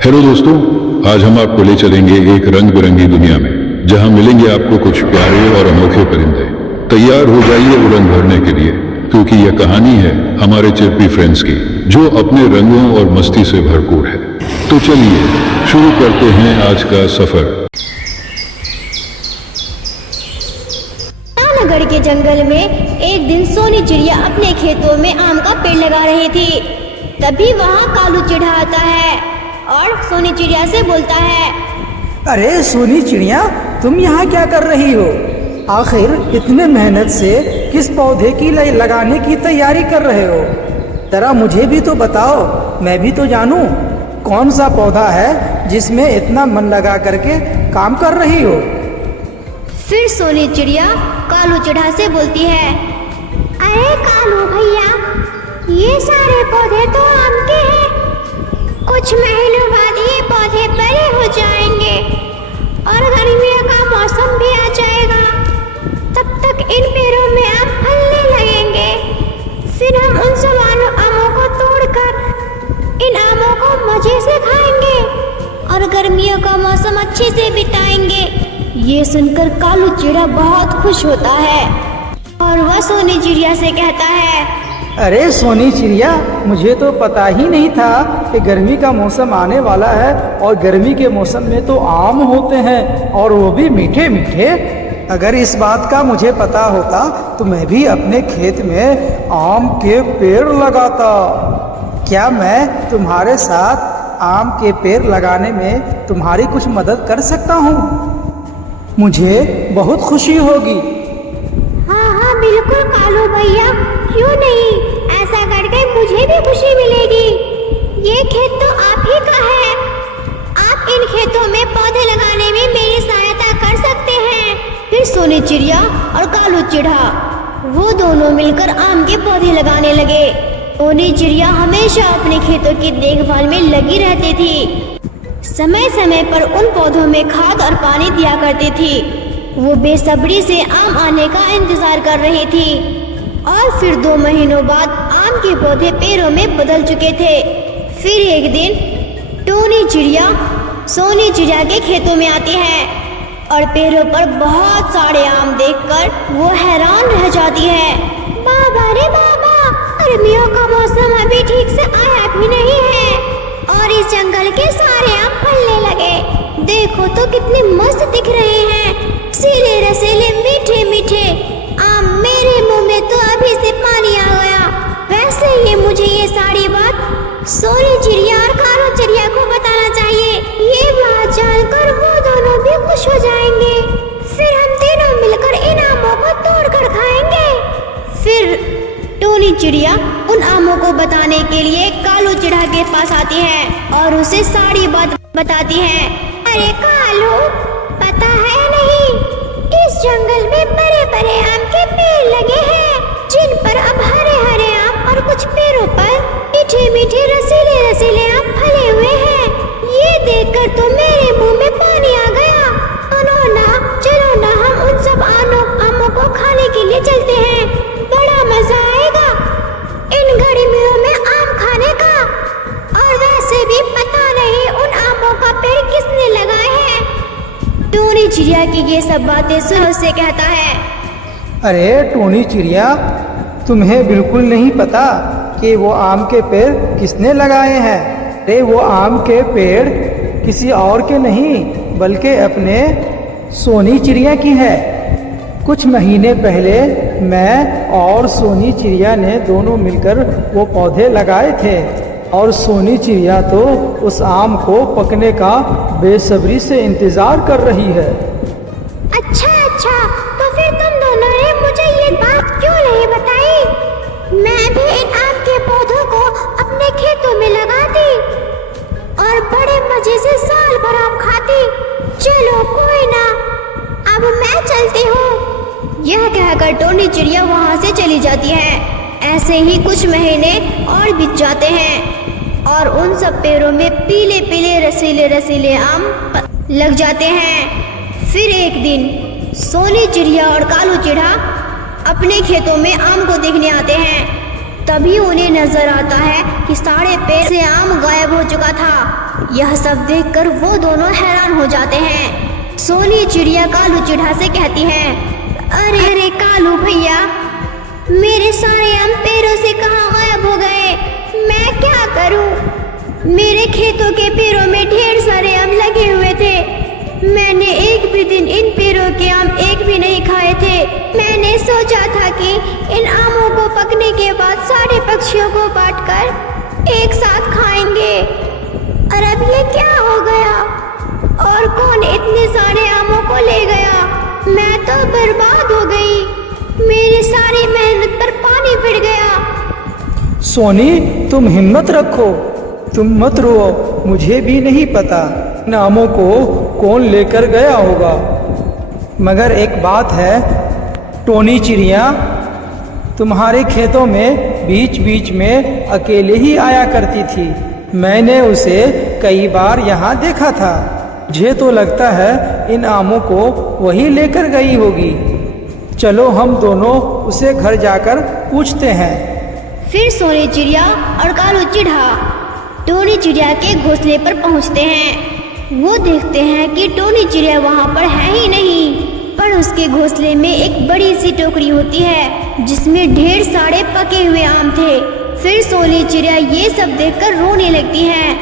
Hello दोस्तों, आज हम आपको ले चलेंगे एक रंग बिरंगी दुनिया में, जहां मिलेंगे आपको कुछ प्यारे और अनोखे परिंदे। तैयार हो जाइए उड़न भरने के लिए, क्योंकि यह कहानी है हमारे चिरपी फ्रेंड्स की, जो अपने रंगों और मस्ती से भरपूर है। तो चलिए शुरू करते हैं आज का सफर। नगर के जंगल में एक दिन सोनी चिड़िया अपने खेतों में आम का पेड़ लगा रही थी। तभी वहाँ कालू चिढ़ा आता है और सोनी चिड़िया से बोलता है, अरे सोनी चिड़िया, तुम यहाँ क्या कर रही हो? आखिर इतने मेहनत से किस पौधे की लगाने की तैयारी कर रहे हो? जरा मुझे भी तो बताओ, मैं भी तो जानूं कौन सा पौधा है जिसमें इतना मन लगा करके काम कर रही हो। फिर सोनी चिड़िया कालू चिढ़ा से बोलती है, अरे कालू भैया, ये सारे पौधे तो आम के हैं। कुछ महीनों बाद ये पौधे बड़े हो जाएंगे और गर्मियों का मौसम भी आ जाएगा। तब तक इन पेड़ों में आम फलने लगेंगे। फिर हम उन सब आमों को तोड़कर इन आमों को मजे से खाएंगे और गर्मियों का मौसम अच्छे से बिताएंगे। ये सुनकर कालू चिड़िया बहुत खुश होता है और वह सोनी चिड़िया से कहता है, अरे सोनी चिड़िया, मुझे तो पता ही नहीं था कि गर्मी का मौसम आने वाला है और गर्मी के मौसम में तो आम होते हैं और वो भी मीठे मीठे। अगर इस बात का मुझे पता होता तो मैं भी अपने खेत में आम के पेड़ लगाता। क्या मैं तुम्हारे साथ आम के पेड़ लगाने में तुम्हारी कुछ मदद कर सकता हूँ? मुझे बहुत खुशी होगी। हाँ बिल्कुल कालू भैया, क्यों नहीं, ऐसा करके मुझे भी खुशी मिलेगी। ये खेत तो आप ही का है। आप इन खेतों में पौधे लगाने में मेरी सहायता कर सकते हैं। फिर सोनी चिड़िया और कालू चिढ़ा वो दोनों मिलकर आम के पौधे लगाने लगे। सोनी चिड़िया हमेशा अपने खेतों की देखभाल में लगी रहती थी। समय समय पर उन पौधों में खाद और पानी दिया करती थी। वो बेसब्री से आम आने का इंतजार कर रही थी। और फिर 2 महीनों बाद आम के पौधे पेड़ों में बदल चुके थे। फिर एक दिन टोनी चिड़िया सोनी चिड़िया के खेतों में आती है और पेड़ों पर बहुत सारे आम देखकर वो हैरान रह जाती है। बाबा रे बाबा, गर्मियों का मौसम अभी ठीक से आया भी नहीं है और इस जंगल के सारे आम फलने लगे। देखो तो कितने मस्त दिख रहे हैं, रसीले रसीले मीठे मीठे आम। मेरे मुंह में तो अभी से पानी आ गया। वैसे ही मुझे ये सारी बात सोनी चिड़िया और कालू चिड़िया को बताना चाहिए। ये बात जानकर वो दोनों भी खुश हो जाएंगे। फिर हम तीनों मिलकर इन आमों को तोड़कर खाएंगे। फिर टोनी चिड़िया उन आमों को बताने के लिए कालू चिड़िया के पास आती है और उसे सारी बात बताती है। अरे कालू, पता है नहीं, इस जंगल में बड़े बड़े आम के पेड़ लगे हैं, जिन पर अब हरे हरे आम और कुछ पेड़ों पर मीठे मीठे रसीले रसीले आम फले हुए हैं। ये देखकर तो मेरे मुंह में पानी आ गया। चलो ना हम उन सब आमों को खाने के लिए चलते हैं। बड़ा मजा आएगा इन गर्मियों में आम खाने का। और वैसे भी पता नहीं उन आमों का पेड़ किसने लगाए हैं। टोनी चिड़िया की ये सब बातें सुन उससे कहता है, अरे टोनी चिड़िया, तुम्हें बिल्कुल नहीं पता कि वो आम के पेड़ किसने लगाए हैं। अरे वो आम के पेड़ किसी और के नहीं बल्कि अपने सोनी चिड़िया की है। कुछ महीने पहले मैं और सोनी चिड़िया ने दोनों मिलकर वो पौधे लगाए थे और सोनी चिड़िया तो उस आम को पकने का बेसब्री से इंतजार कर रही है। अच्छा, तो फिर तुम दोनों ने मुझे ये बात क्यों नहीं बताई? मैं भी इन आम के पौधों को अपने खेतों में लगाती और बड़े मजे से साल भर आम खाती। चलो कोई ना, अब मैं चलती हूँ। यह कहकर टोनी चिड़िया वहाँ से चली जाती है। ऐसे ही कुछ महीने और बीत जाते हैं और उन सब पेड़ों में पीले पीले रसीले रसीले आम लग जाते हैं। फिर एक दिन सोनी चिड़िया और कालू चिढ़ा अपने खेतों में आम को देखने आते हैं। तभी उन्हें नजर आता है कि सारे पेड़ से आम गायब हो चुका था यह सब देखकर वो दोनों हैरान हो जाते हैं। सोनी चिड़िया कालू चिढ़ा से कहती है, अरे अरे कालू भैया, मेरे सारे आम पेड़ों से कहाँ गायब हो गए? मैं क्या करूं? मेरे खेतों के पेड़ों में ढेर सारे आम लगे हुए थे। मैंने एक भी दिन इन पेड़ों के आम एक भी नहीं खाए थे। मैंने सोचा था कि इन आमों को पकने के बाद सारे पक्षियों को बांटकर एक साथ खाएंगे। और अब ये क्या हो गया? और कौन इतने सारे आमों को ले गया? मैं तो बर्बाद हो गई। मेरी सारी मेहनत पर पानी फिर गया। सोनी, तुम हिम्मत रखो, तुम मत रो। मुझे भी नहीं पता इन आमों को कौन लेकर गया होगा, मगर एक बात है टोनी चिड़िया, तुम्हारे खेतों में बीच बीच में अकेले ही आया करती थी। मैंने उसे कई बार यहाँ देखा था। मुझे तो लगता है इन आमों को वही लेकर गई होगी। चलो हम दोनों उसे घर जाकर पूछते हैं। फिर सोनी चिड़िया और कालू चिढ़ा टोनी चिड़िया के घोंसले पर पहुंचते हैं। वो देखते हैं कि टोनी चिड़िया वहां पर है ही नहीं, पर उसके घोंसले में एक बड़ी सी टोकरी होती है जिसमें ढेर सारे पके हुए आम थे। फिर सोनी चिड़िया ये सब देखकर रोने लगती है।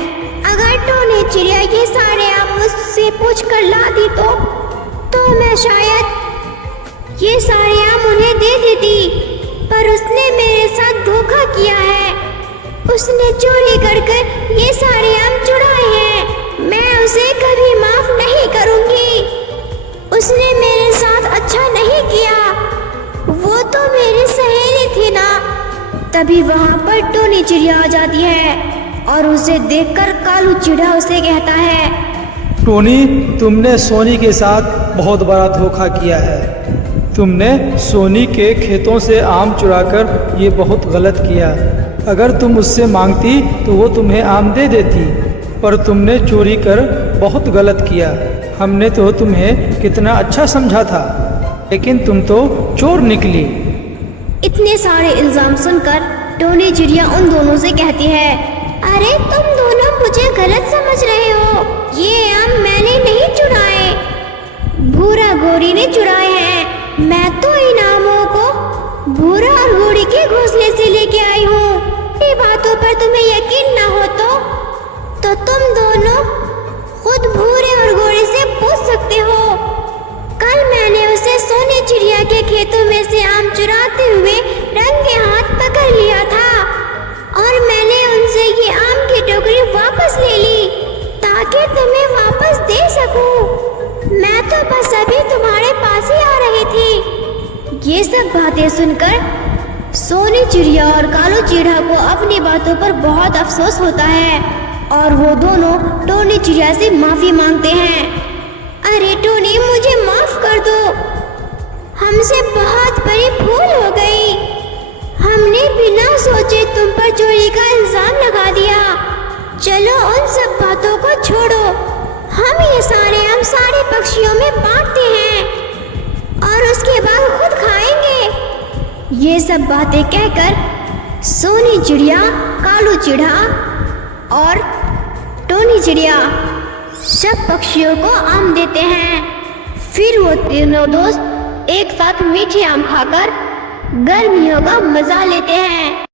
अगर टोनी चिड़िया ये सारे आम मुझसे पूछ कर ला दी तो मैं शायद ये सारे आम उन्हें दे देती, पर उसने मेरे साथ धोखा किया है। उसने चोरी कर ये सारे आम चुराए हैं। मैं उसे कभी माफ नहीं करूंगी। उसने मेरे साथ अच्छा नहीं किया। वो तो मेरी सहेली थी ना। तभी वहां पर टोनी चिड़िया आ जाती है और उसे देखकर कालू चिढ़ा उसे कहता है, टोनी, तुमने सोनी के साथ बहुत बड़ा धोखा किया है। तुमने सोनी के खेतों से आम चुराकर ये बहुत गलत किया। अगर तुम उससे मांगती तो वो तुम्हें आम दे देती, पर तुमने चोरी कर बहुत गलत किया। हमने तो तुम्हें कितना अच्छा समझा था, लेकिन तुम तो चोर निकली। इतने सारे इल्जाम सुनकर टोनी चिड़िया उन दोनों से कहती है, अरे तुम दोनों मुझे गलत समझ रहे हो। ये आम मैंने नहीं चुराए, भूरा घोड़ी ने चुराए हैं। मैं तो इन आमों को भूरा और घोड़ी के घोंसले से लेके आई हूँ। ये बातों पर तुम्हें यकीन ना हो तो तुम दोनों खुद भूरे और घोड़े से पूछ सकते हो। कल मैंने उसे सोनी चिड़िया के खेतों में से आम चुराते हुए रंगे हाथ पकड़ लिया था और मैंने उनसे ये आम की टोकरी वापस ले ली ताकि तुम्हें वापस दे सकूं। मैं तो बस अभी तुम्हारे पास ही आ रही थी। ये सब बातें सुनकर सोनी चिड़िया और कालू चिढ़ा को अपनी बातों पर बहुत अफसोस होता है और वो दोनों टोनी चिड़िया से माफी मांगते हैं। अरे टोनी, मुझे माफ कर दो। हमसे बहुत बड़ी भूल हो गई। हमने बिना सोचे तुम पर चोरी का इल्जाम लगा दिया। चलो उन सब बातों को छोड़ो। हम ये सारे आम सारे पक्षियों में बांटते हैं और उसके बाद खुद खाएंगे। ये सब बातें कहकर सोनी चिड़िया, कालू चिढ़ा और टोनी चिड़िया सब पक्षियों को आम देते हैं। फिर वो तीनों दोस्त एक साथ मीठे आम खाकर गर्मियों का मजा लेते हैं।